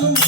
Thank you.